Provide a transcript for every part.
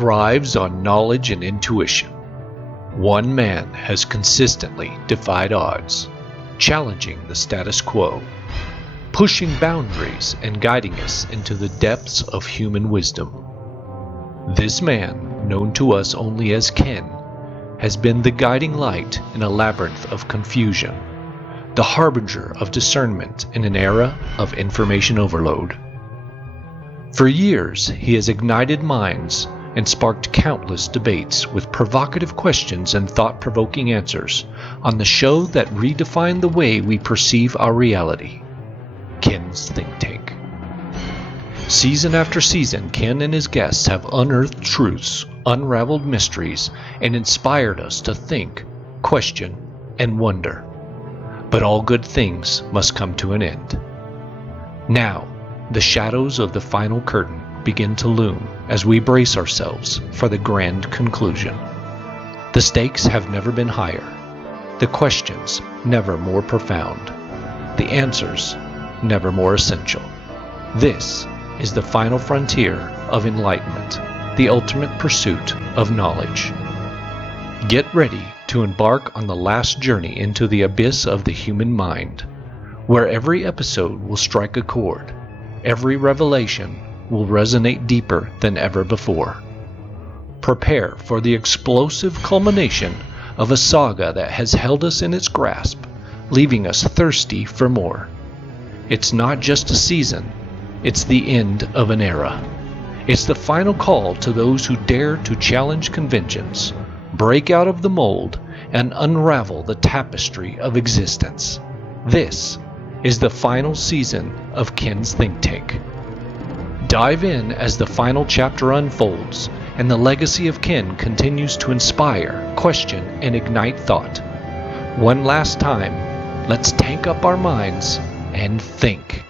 thrives on knowledge and intuition. One man has consistently defied odds, challenging the status quo, pushing boundaries and guiding us into the depths of human wisdom. This man, known to us only as Ken, has been the guiding light in a labyrinth of confusion, the harbinger of discernment in an era of information overload. For years, he has ignited minds and sparked countless debates with provocative questions and thought-provoking answers on the show that redefined the way we perceive our reality, Ken's Think Tank. Season after season, Ken and his guests have unearthed truths, unraveled mysteries, and inspired us to think, question, and wonder. But all good things must come to an end. Now, the shadows of the final curtain begin to loom as we brace ourselves for the grand conclusion. The stakes have never been higher, the questions never more profound, the answers never more essential. This is the final frontier of enlightenment, the ultimate pursuit of knowledge. Get ready to embark on the last journey into the abyss of the human mind, where every episode will strike a chord, every revelation will resonate deeper than ever before. Prepare for the explosive culmination of a saga that has held us in its grasp, leaving us thirsty for more. It's not just a season, it's the end of an era. It's the final call to those who dare to challenge conventions, break out of the mold, and unravel the tapestry of existence. This is the final season of Ken's Think Tank. Dive in as the final chapter unfolds and the legacy of Ken continues to inspire, question, and ignite thought. One last time, let's tank up our minds and think.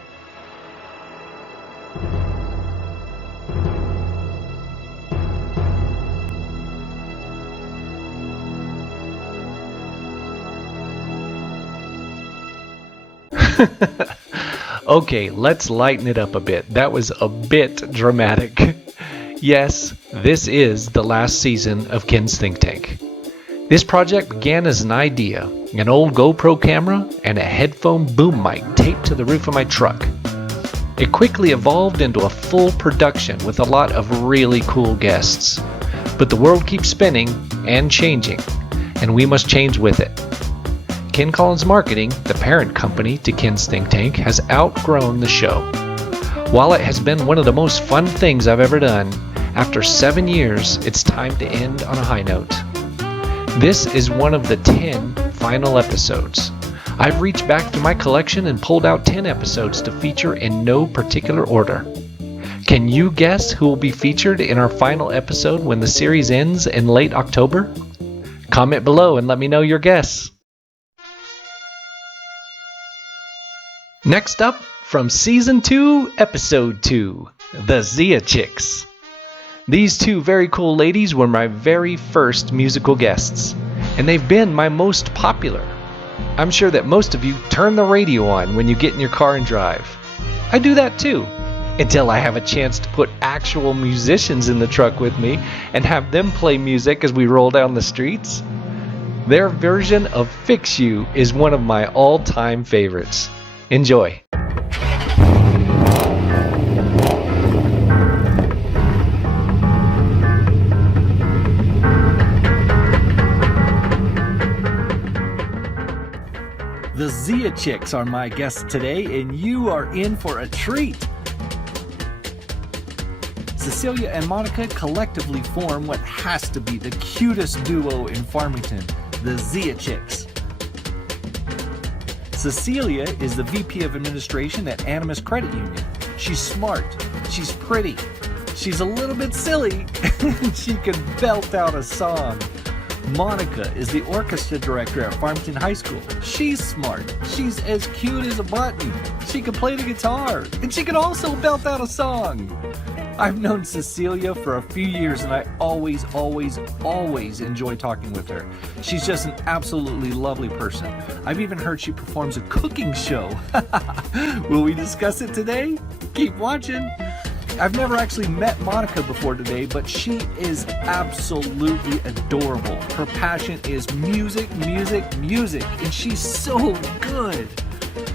Okay, let's lighten it up a bit. That was a bit dramatic. Yes, this is the last season of Ken's Think Tank. This project began as an idea, an old GoPro camera and a headphone boom mic taped to the roof of my truck. It quickly evolved into a full production with a lot of really cool guests. But the world keeps spinning and changing, and we must change with it. Ken Collins Marketing, the parent company to Ken's Think Tank, has outgrown the show. While it has been one of the most fun things I've ever done, after 7 years, it's time to end on a high note. This is one of the 10 final episodes. I've reached back to my collection and pulled out 10 episodes to feature in no particular order. Can you guess who will be featured in our final episode when the series ends in late October? Comment below and let me know your guess. Next up, from Season 2, Episode 2, The Zia Chicks. These two very cool ladies were my very first musical guests, and they've been my most popular. I'm sure that most of you turn the radio on when you get in your car and drive. I do that too, until I have a chance to put actual musicians in the truck with me and have them play music as we roll down the streets. Their version of Fix You is one of my all-time favorites. Enjoy. The Zia Chicks are my guests today, and you are in for a treat. Cecilia and Monica collectively form what has to be the cutest duo in Farmington, the Zia Chicks. Cecilia is the VP of Administration at Animus Credit Union. She's smart, she's pretty, she's a little bit silly, and she can belt out a song. Monica is the orchestra director at Farmington High School. She's smart, she's as cute as a button, she can play the guitar, and she can also belt out a song. I've known Cecilia for a few years and I always enjoy talking with her. She's just an absolutely lovely person. I've even heard she performs a cooking show. Will we discuss it today? Keep watching. I've never actually met Monica before today, but she is absolutely adorable. Her passion is music, music, music, and she's so good.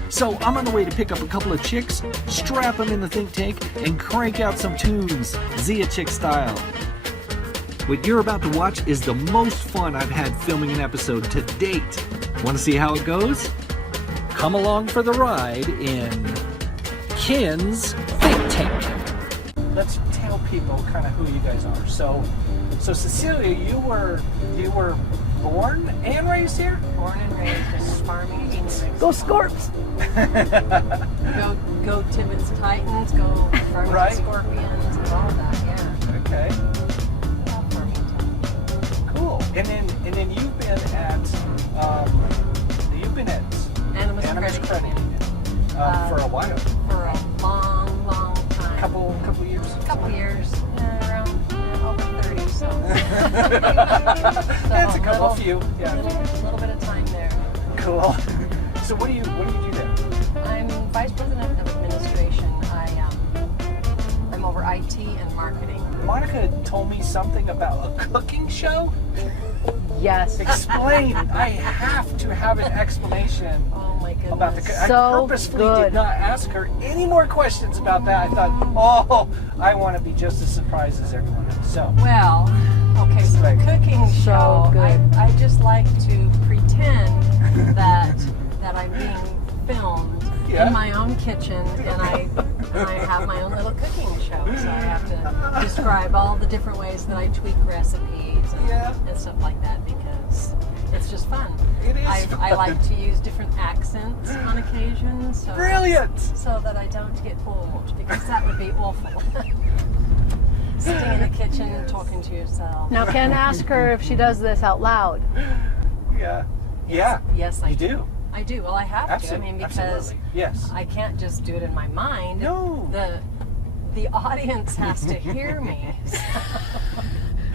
So I'm on the way to pick up a couple of chicks, strap them in the think tank, and crank out some tunes, Zia Chick style. What you're about to watch is the most fun I've had filming an episode to date. Want to see how it goes? Come along for the ride in Ken's Think Tank. Let's tell people kind of who you guys are. So Cecilia, you were born and raised here? Born and raised in farming 1860. Go Scorps! Go Tibbetts Titans, go Farmington Right. Scorpions, and all that, yeah. Okay, All Farmington. cool. And then you've been at Animus Animus Credit Credit Union. for a while. For a long, long time. Couple years. Couple years. Around over 30, so. That's a couple few. Yeah. Little bit of time there. Cool. So what do you do there? I'm Vice President of Administration. I'm over IT and marketing. Monica told me something about a cooking show. Yes. Explain. I have to have an explanation Oh my goodness. about the. I So purposefully good. did not ask her any more questions about that. I thought, I want to be just as surprised as everyone else. So. Well, okay, so the Right. cooking So show, good. I just like to pretend that I'm being filmed Yeah. in my own kitchen, and I have my own little cooking show. So I have to describe all the different ways that I tweak recipes and, Yeah. and stuff like that because it's just fun. It is I fun. like to use different accents on occasion, so Brilliant. so that I don't get old, because that would be awful. Sitting in the kitchen, talking to yourself. Now, Ken, ask her if she does this out loud. Yeah. Yeah. Yes, I You do. I do. Well, I have Absolutely. to. I mean, because Absolutely. Yes. I can't just do it in my mind. No. The audience has to hear me.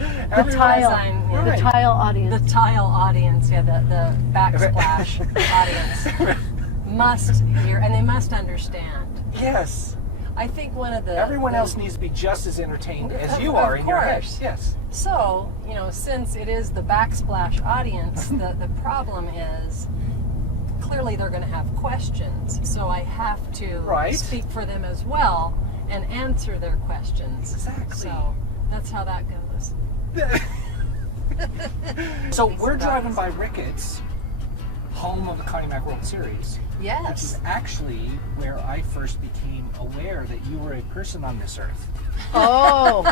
The tile. I'm, The tile audience. the tile audience, yeah, the backsplash audience must hear, and they must understand. Yes. I think one of the Everyone the- else needs to be just as entertained as you Of are in your head. course. Yes. So, since it is the backsplash audience, the problem is clearly they're going to have questions. So I have to Right. speak for them as well and answer their questions. Exactly. So that's how that goes. So we're driving by Ricketts, home of the Connie Mack World Series, which Yes. is actually where I first became aware that you were a person on this earth. Oh,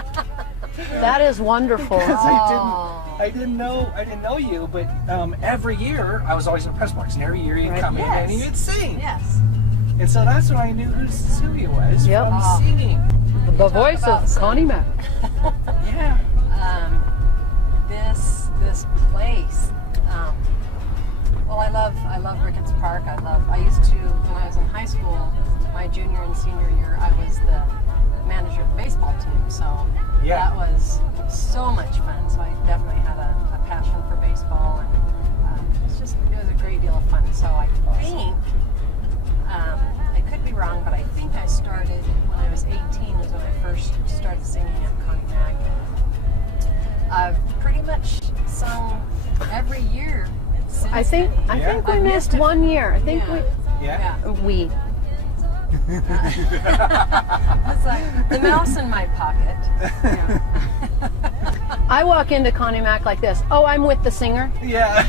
that is wonderful. Because Oh. I didn't know you, but every year I was always in the press box, and every year you'd Right. come in and Yes. you'd sing. Yes. And so that's when I knew who Cecilia was Yep. from Oh. singing. The voice about of Connie Mack. Yeah. This place. Well, I love Ricketts Park. I used to, when I was in high school, my junior and senior year, I was the manager of the baseball team. So Yeah. that was so much fun. So I definitely had a passion for baseball, and it was a great deal of fun. So I think, I could be wrong, but I think I started when I was 18 was when I first started singing at Connie Mack. I've pretty much sung every year since I think then. Yeah. we I've missed missed it. 1 year. I think Yeah. we. It's like the mouse in my pocket. I walk into Connie Mack like this. Oh, I'm with the singer. Yeah.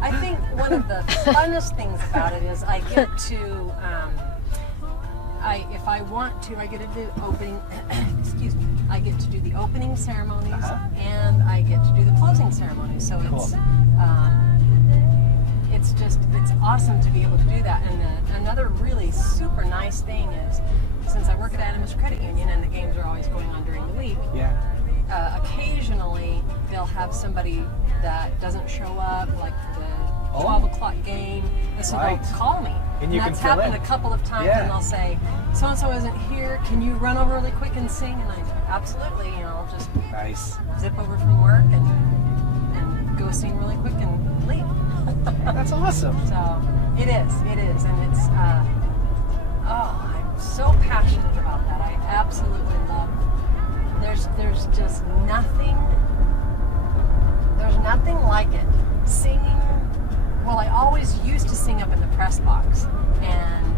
I think one of the funnest things about it is I get to, if I want to, I get to do opening, excuse me, I get to do the opening ceremonies and I get to do the closing ceremonies. So Cool. it's awesome to be able to do that. And another really super nice thing is, since I work at Animus Credit Union and the games are always going on during the week, Yeah. occasionally they'll have somebody that doesn't show up, like for the 12 o'clock game, and so Right. they'll call me. And you can that's fill happened in. a couple of times, Yeah. and they'll say, so-and-so isn't here, can you run over really quick and sing? And I say, absolutely, I'll just Nice. zip over from work and go sing really quick and leave. That's awesome. So it is, and it's, I'm so passionate about that. I absolutely love. There's just nothing. There's nothing like it. Singing. Well, I always used to sing up in the press box, and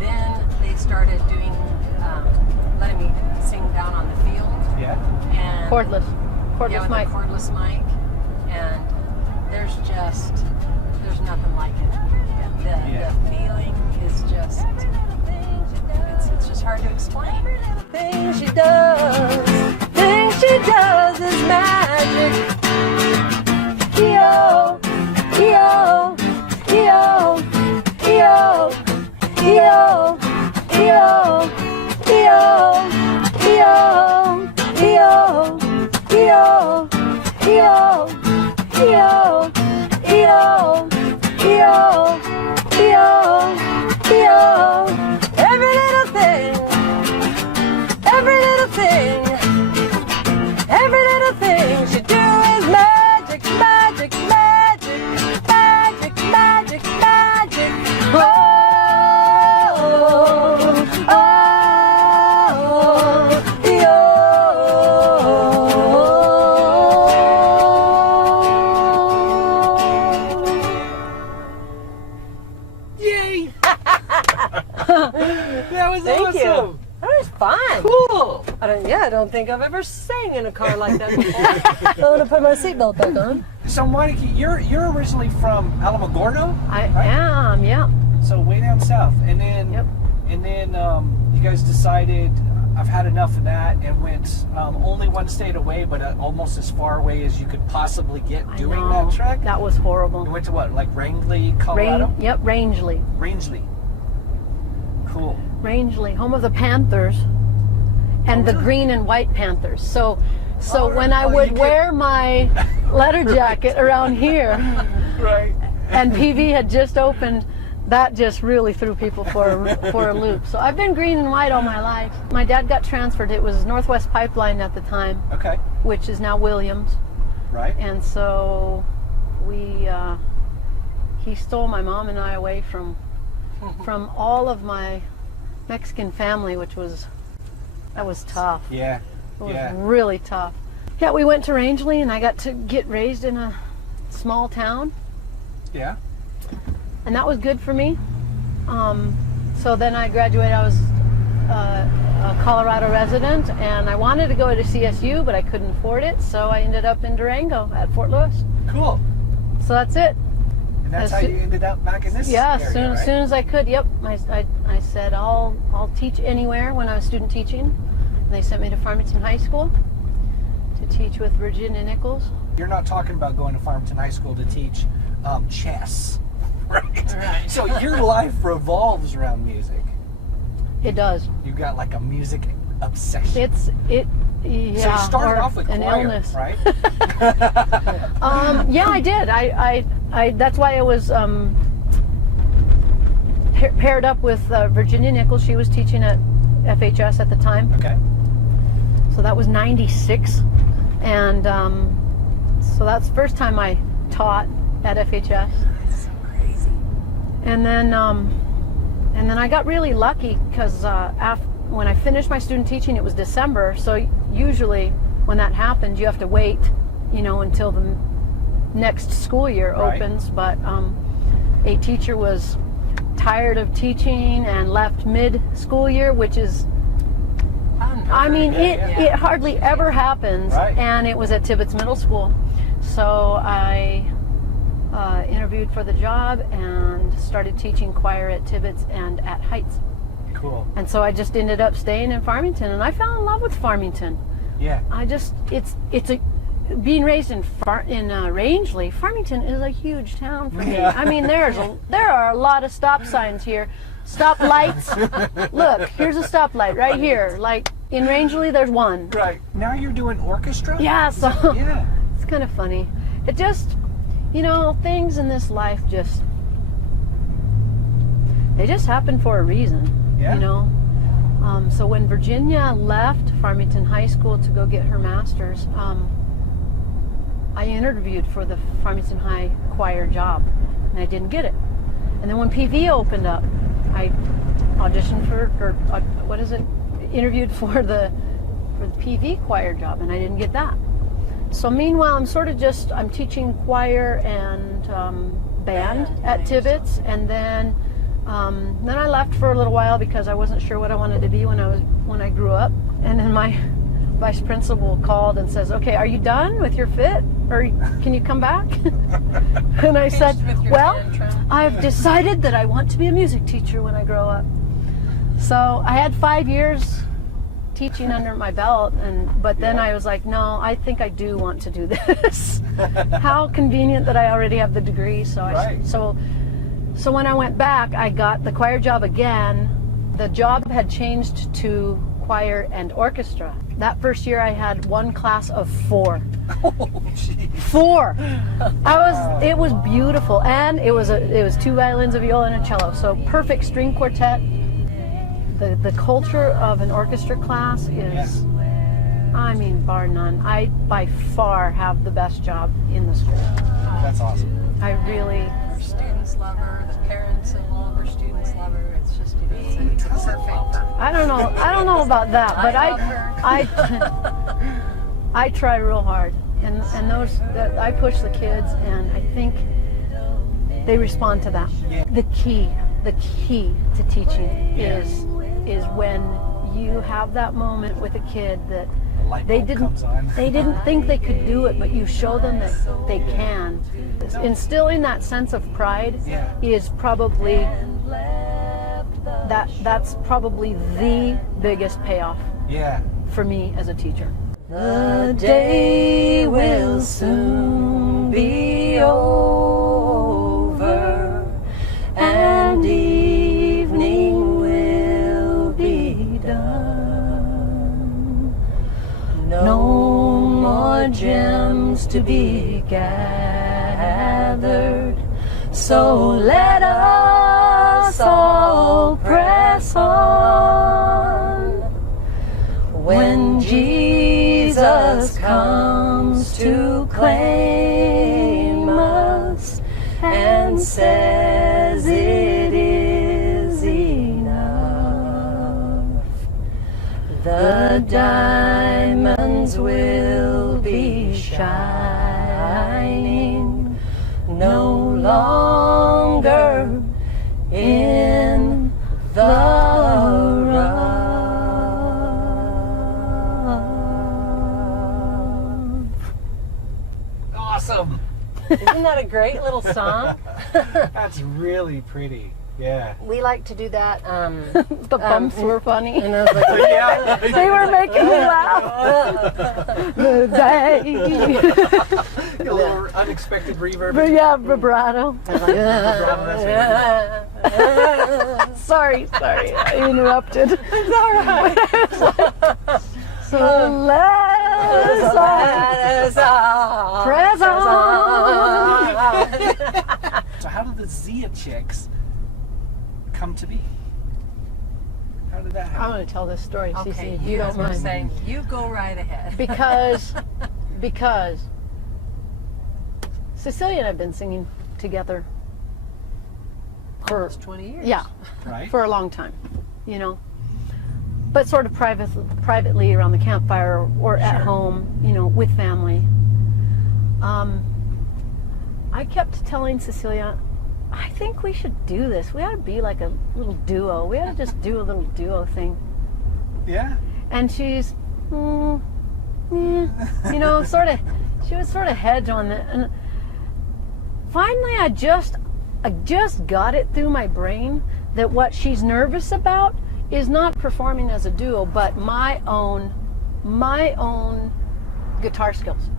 then they started doing letting me sing down on the field. Yeah. And Cordless yeah, with mic. a cordless mic, and there's nothing like it. The feeling is just it's just hard to explain. Things she does is magic. Yo, yo, yo, yo, yo, yo, yo, yo, yo, yo, yo, yo, yo, yo, yo, yo. Every little thing, every little thing, every little thing she do is magic, magic, magic, magic, magic, magic. Oh, oh, yo. Yay! That was Thank awesome. you. That was fun. Cool. I don't think I've ever sang in a car like that before. I'm gonna put my seatbelt back on. So Monica, you're originally from Alamogordo? I am, yeah. So way down south, and then Yep. you guys decided I've had enough of that, and went only one state away, but almost as far away as you could possibly get I doing know. that trek. That was horrible. You went to what, like Rangeley, Colorado? Rangeley. Rangeley. Cool. Rangeley, home of the Panthers and the really? green and white Panthers. So Oh, when I oh, you would could- wear my letter jacket around here, Right. and PV had just opened, that just really threw people for a loop. So I've been green and white all my life. My dad got transferred. It was Northwest Pipeline at the time, Okay. which is now Williams. Right. And so he stole my mom and I away from all of my Mexican family, that was tough. Yeah. It was Yeah. really tough. Yeah, we went to Rangeley, and I got to get raised in a small town, Yeah. and that was good for me. So then I graduated. I was a Colorado resident, and I wanted to go to CSU, but I couldn't afford it, so I ended up in Durango at Fort Lewis. Cool. So that's it. And that's As how soo- you ended up back in this Yeah, area, as right? soon as I could. Yep. I said I'll teach anywhere when I was student teaching. And they sent me to Farmington High School to teach with Virginia Nichols. You're not talking about going to Farmington High School to teach chess, right? Right. So your life revolves around music. It does. You've got like a music obsession. Yeah. So you started or off with an choir, illness. right? Yeah, I did. I that's why I was paired up with Virginia Nichols. She was teaching at FHS at the time. Okay. So that was 96. And so that's the first time I taught at FHS. That's so crazy. And then I got really lucky because when I finished my student teaching, it was December. So usually when that happens, you have to wait, until the next school year Right. opens. But a teacher was tired of teaching and left mid-school year, which is, I mean, it hardly ever happens. Right. And it was at Tibbetts Middle School. So I interviewed for the job and started teaching choir at Tibbetts and at Heights. Cool. And so I just ended up staying in Farmington, and I fell in love with Farmington. Yeah. Being raised in Rangeley, Farmington is a huge town for me. Yeah. I mean, there are a lot of stop signs here. Stop lights. Look, here's a stoplight right here. Like in Rangeley, there's one. Right. Now you're doing orchestra? Yeah, so Yeah. it's kind of funny. It just, things in this life they just happen for a reason. Yeah. So when Virginia left Farmington High School to go get her master's, I interviewed for the Farmington High choir job, and I didn't get it. And then when PV opened up, I auditioned for, or what is it, interviewed for the PV choir job, and I didn't get that. So meanwhile, I'm teaching choir and band at Tibbetts, and then I left for a little while because I wasn't sure what I wanted to be when I grew up. And then my vice principal called and says, "Okay, are you done with your fit, or can you come back?" And I said, "Well, I've decided that I want to be a music teacher when I grow up." So I had 5 years teaching under my belt, but then I was like, no, I think I do want to do this. How convenient that I already have the degree. So when I went back, I got the choir job again. The job had changed to choir and orchestra. That first year I had one class of 4. Oh, geez. 4. It was beautiful, and it was 2 violins, a viola, and a cello. So perfect string quartet. The culture of an orchestra class is, I mean, bar none. I by far have the best job in the school. That's awesome. I really. Our students love her. The parents of all of our students love her. It's just it's perfect. I don't know about that, but I try real hard, and I push the kids, and I think they respond to that. Yeah. The key to teaching is when you have that moment with a kid that they didn't think they could do it, but you show them that they can. Instilling that sense of pride is probably that's probably the biggest payoff for me as a teacher. The day will soon be over, and evening will be done. No more gems to be gathered, so let us all press on. When Jesus comes to claim us and says it is enough, the diamonds will be shining no longer in the rough. Awesome. Isn't that a great little song? That's really pretty. Yeah. We like to do that. The bumps were funny. And I was like, Yeah. They were making me laugh. The day. A little unexpected reverb. But yeah, vibrato. Sorry, I interrupted. It's all right. So let us all press on. So how did the Zia Chicks come to be? How did that I'm happen? going to tell this story, Okay, Cece, if you don't guys were mind. saying, you go right ahead. Because Cecilia and I have been singing together for Almost 20 years. yeah, Right? for a long time, you know. But sort of privately around the campfire or at Sure. home, you know, with family. I kept telling Cecilia, I think we should do this. We ought to be like a little duo. We ought to just do a little duo thing. Yeah. And she's, you know, she was sort of hedge on that. And finally, I just got it through my brain that what she's nervous about is not performing as a duo, but my own guitar skills.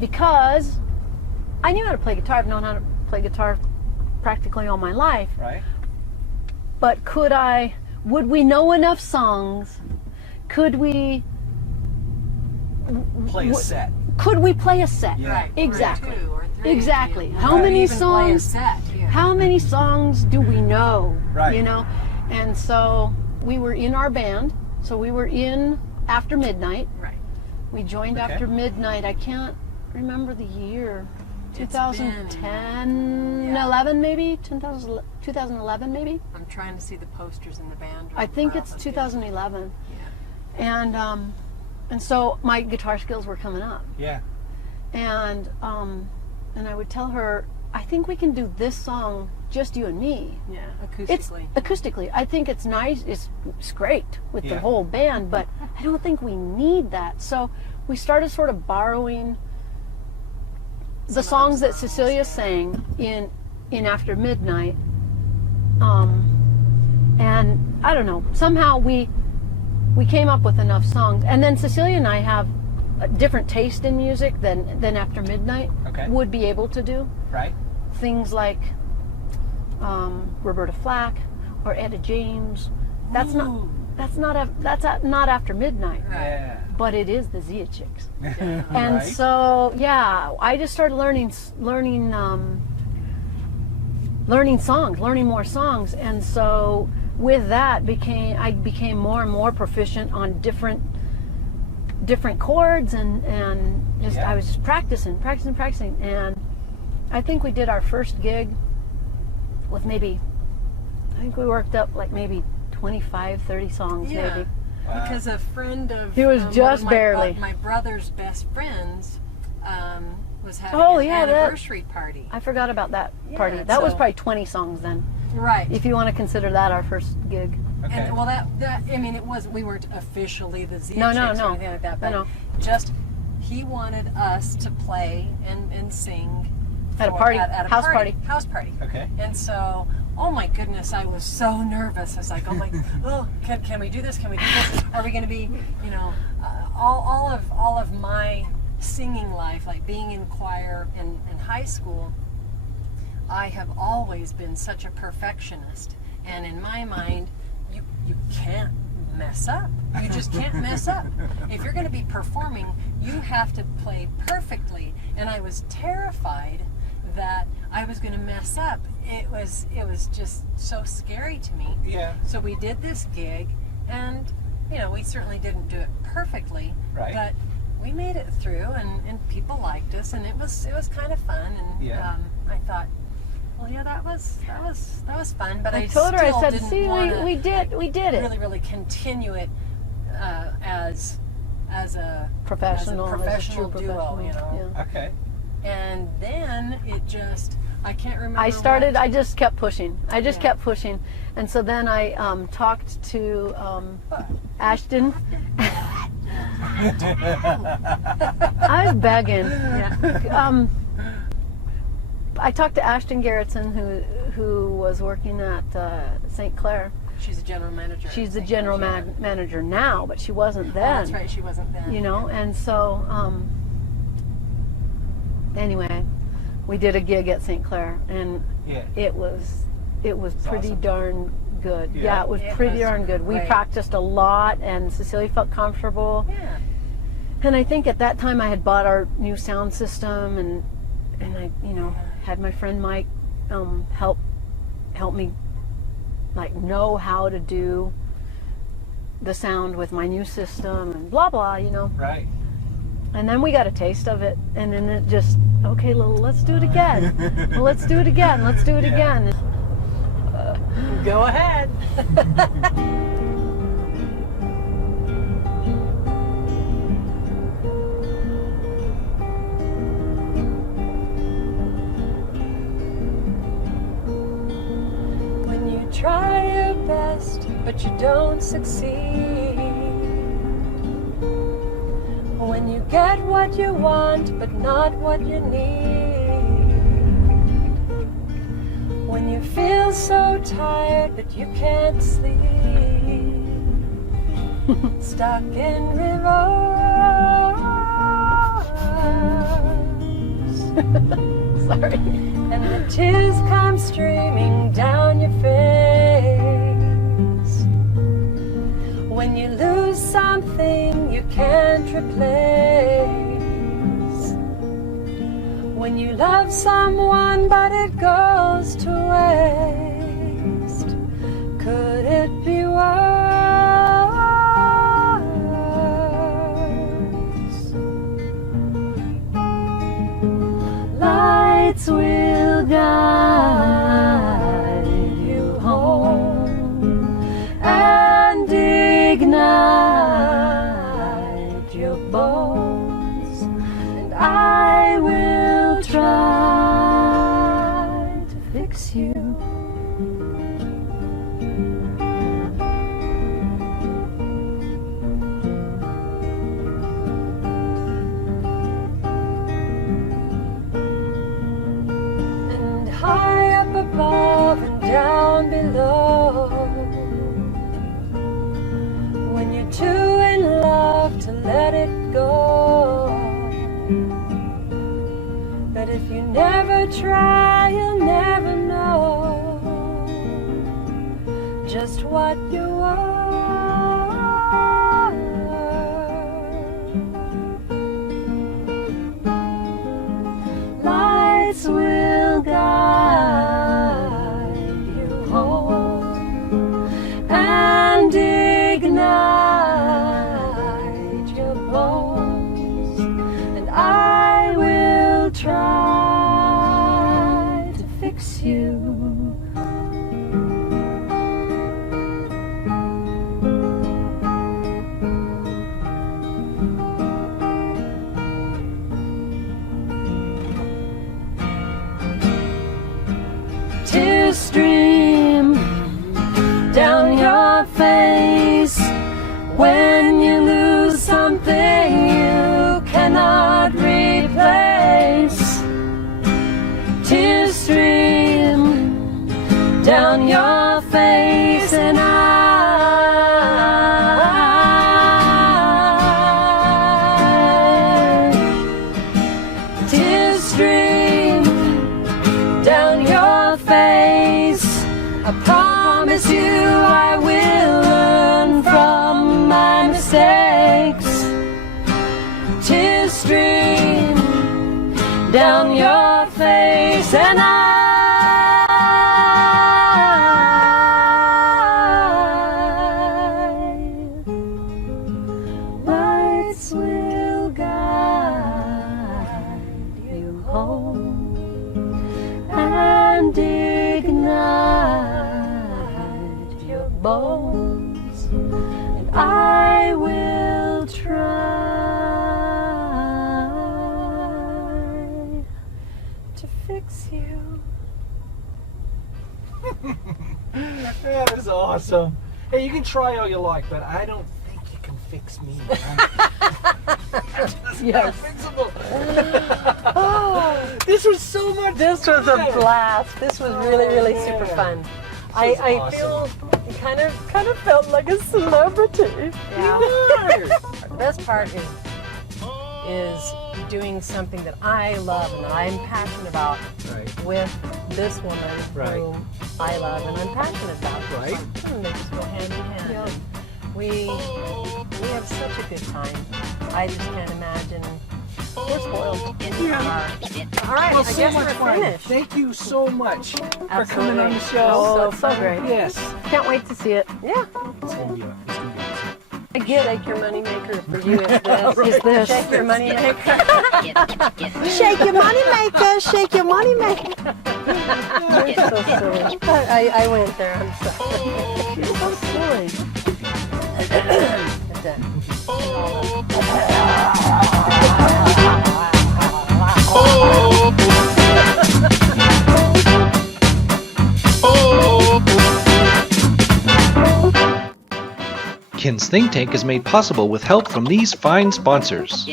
Because I knew how to play guitar. I've known how to play guitar practically all my life. Right? But would we know enough songs? Could we Play a set. Could we play a set? Yeah. Right. Exactly. Or 2 or 3. Exactly. You How could many even play a songs? set, yeah. How many songs do we know? Right. You know? And so we were in our band. So we were in after midnight. Right. We joined Okay. after midnight. I can't remember the year. 2010, 11 maybe? 2011 maybe? I'm trying to see the posters in the band room. I think for it's all the 2011. Yeah. And so my guitar skills were coming up. Yeah. And I would tell her, I think we can do this song just you and me. Yeah, It's acoustically. acoustically. I think it's nice. It's great with the Yeah. whole band, but I don't think we need that. So we started sort of borrowing the songs that Cecilia sang in After Midnight. And I don't know. Somehow we came up with enough songs, and then Cecilia and I have a different taste in music than After Midnight Okay. would be able to do. Right. Things like Roberta Flack or Etta James. That's Ooh. not After Midnight, Yeah. but it is the Zia Chicks. And Right. so yeah, I just started learning songs, learning more songs, and so with that I became more and more proficient on different chords and just Yeah. I was just practicing, and I think we did our first gig with I think we worked up like maybe 25, 30 songs Yeah. maybe. Wow. Because a friend of It was one just of my, barely. my brother's best friends was having Oh, an yeah, that- anniversary party. I forgot about that party. Yeah, That was so- probably 20 songs then, Right. if you want to consider that our first gig. Okay. And well, that I mean, it was we weren't officially the Z No, Chicks no. or anything like that, but No. just he wanted us to play and sing At a party. at a House party. house party. Okay. And so, oh my goodness, I was so nervous. I was like, oh my, oh, can we do this? Can we do this? Are we going to be, all of my singing life, like being in choir in high school, I have always been such a perfectionist. And in my mind, you can't mess up. You just can't mess up. If you're going to be performing, you have to play perfectly. And I was terrified that I was going to mess up. It was just so scary to me. Yeah. So we did this gig, and we certainly didn't do it perfectly, Right. but we made it through, and people liked us, and it was kind of fun. And Yeah. I thought, well, yeah, that was fun. But I told her, I still said, didn't see, wanna we did it. really, really continue it as a Professional, as a professional true duo, professional, yeah. Okay. And then it just, I can't remember. I just kept pushing. Kept pushing. And so then I talked to Ashton. I was begging. Yeah. I talked to Ashton Garrettson, who was working at St. Clair. She's a general manager. She's the I think, general yeah. manager now, but she wasn't Oh, then. that's right, she wasn't then. And so anyway, we did a gig at St. Clair, and Yeah. it was pretty awesome. darn good. Yeah. Yeah, it was It pretty was darn good. We great. practiced a lot, and Cecilia felt comfortable. Yeah. And I think at that time I had bought our new sound system, and I had my friend Mike help me know how to do the sound with my new system and blah blah, Right. And then we got a taste of it, and then it just, okay, let's do it again. Well, let's do it again. Let's do it Yeah. again. Go ahead. When you try your best, but you don't succeed. When you get what you want, but not what you need. When you feel so tired that you can't sleep. Stuck in reverse. Sorry. And the tears come streaming down your face. When you lose something you can't replace. When you love someone but it goes to waste. Could it be worse? Lying lights will guide you home and ignite your bones, and I will try to fix you. High up above and down below, when you're too in love to let it go. But if you never try, you'll never know just what you are. Lights will guide you home and ignite your bones, and I will try to fix you. Tears stream down your face when you lose something you cannot replace. Tears stream down your face, and tears stream down your face. I promise you I will learn from my mistakes. Tears stream down your face, and lights will guide you home and ignite your bones, and I will try to fix you. That is awesome. Hey, you can try all you like, but I don't think you can fix me. Yes. Unfixable. Oh, This was so much This was a fun. blast. This was really, really Oh, super man. fun. This I is feel awesome. kind of felt like a celebrity. Yeah. The best part is doing something that I love and that I'm passionate about Right. with this woman Right. whom I love and I'm passionate about. Right. They just go hand in hand. Yeah. We have such a good time. I just can't imagine. We're spoiled. Yeah. All right, Well, I so guess much we're fun. finished. Thank you so much for Absolutely. coming on the show. Oh, it's so great. Yes. Can't wait to see it. Yeah. It's gonna be awesome. I get like your money maker for you is this. Is this? Shake your money maker. Shake your money maker, shake your money maker. You're so silly. I went there. I'm sorry. You're so silly. That's it. Ken's Think Tank is made possible with help from these fine sponsors.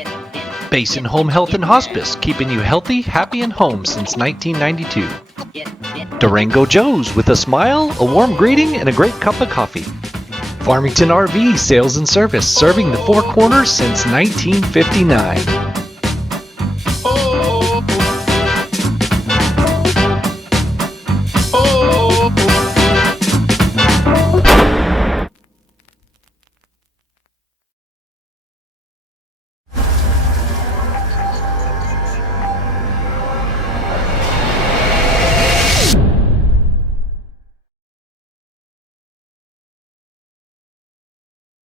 Basin Home Health and Hospice, keeping you healthy, happy, and home since 1992. Durango Joe's, with a smile, a warm greeting, and a great cup of coffee. Farmington RV Sales and Service, serving the Four Corners since 1959.